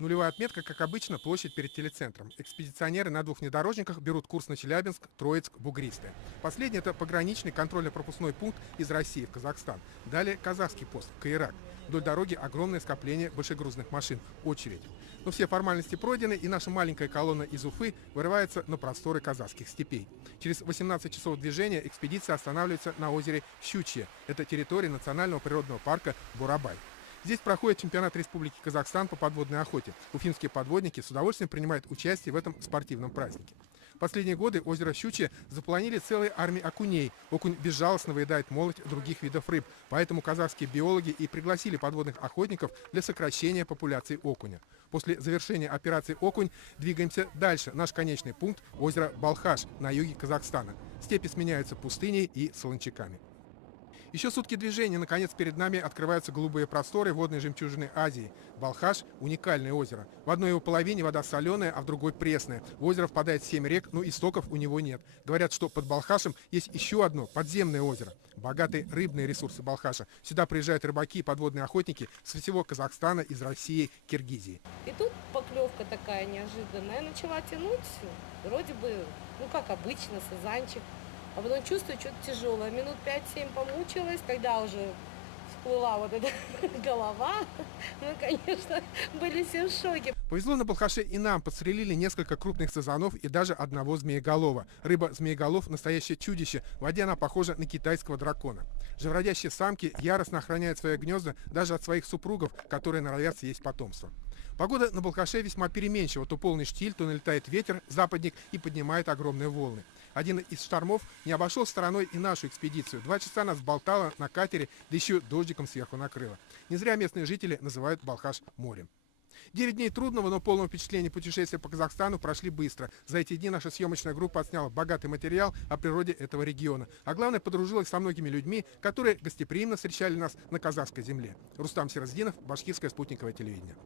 Нулевая отметка, как обычно, площадь перед телецентром. Экспедиционеры на двух внедорожниках берут курс на Челябинск, Троицк, Бугристое. Последний – это пограничный контрольно-пропускной пункт из России в Казахстан. Далее казахский пост, Каирак. Вдоль дороги огромное скопление большегрузных машин, очередь. Но все формальности пройдены, и наша маленькая колонна из Уфы вырывается на просторы казахских степей. Через 18 часов движения экспедиция останавливается на озере Щучье. Это территория национального природного парка Бурабай. Здесь проходит чемпионат Республики Казахстан по подводной охоте. Уфимские подводники с удовольствием принимают участие в этом спортивном празднике. В последние годы озеро Щучье заполонили целые армии окуней. Окунь безжалостно выедает молоть других видов рыб. Поэтому казахские биологи и пригласили подводных охотников для сокращения популяции окуня. После завершения операции «Окунь» двигаемся дальше. Наш конечный пункт – озеро Балхаш на юге Казахстана. Степи сменяются пустыней и солончаками. Еще сутки движения, наконец, перед нами открываются голубые просторы водной жемчужины Азии. Балхаш – уникальное озеро. В одной его половине вода соленая, а в другой пресная. В озеро впадает 7 рек, но истоков у него нет. Говорят, что под Балхашем есть еще одно подземное озеро. Богатые рыбные ресурсы Балхаша. Сюда приезжают рыбаки и подводные охотники со всего Казахстана, из России, Киргизии. И тут поклевка такая неожиданная. Я начала тянуть, вроде бы, как обычно, сазанчик. А потом чувствую, что-то тяжелое. Минут 5-7 помучилась, когда уже всплыла вот эта голова. Мы, конечно, были все в шоке. Повезло на Балхаше и нам. Подстрелили несколько крупных сазанов и даже одного змееголова. Рыба-змееголов – настоящее чудище. В воде она похожа на китайского дракона. Живородящие самки яростно охраняют свои гнезда даже от своих супругов, которые норовят съесть потомство. Погода на Балхаше весьма переменчива. То полный штиль, то налетает ветер, западник, и поднимает огромные волны. Один из штормов не обошел стороной и нашу экспедицию. 2 часа нас болтало на катере, да еще дождиком сверху накрыло. Не зря местные жители называют Балхаш морем. 9 дней трудного, но полного впечатления путешествия по Казахстану прошли быстро. За эти дни наша съемочная группа отсняла богатый материал о природе этого региона. А главное, подружилась со многими людьми, которые гостеприимно встречали нас на казахской земле. Рустам Сираздинов, Башкирское спутниковое телевидение.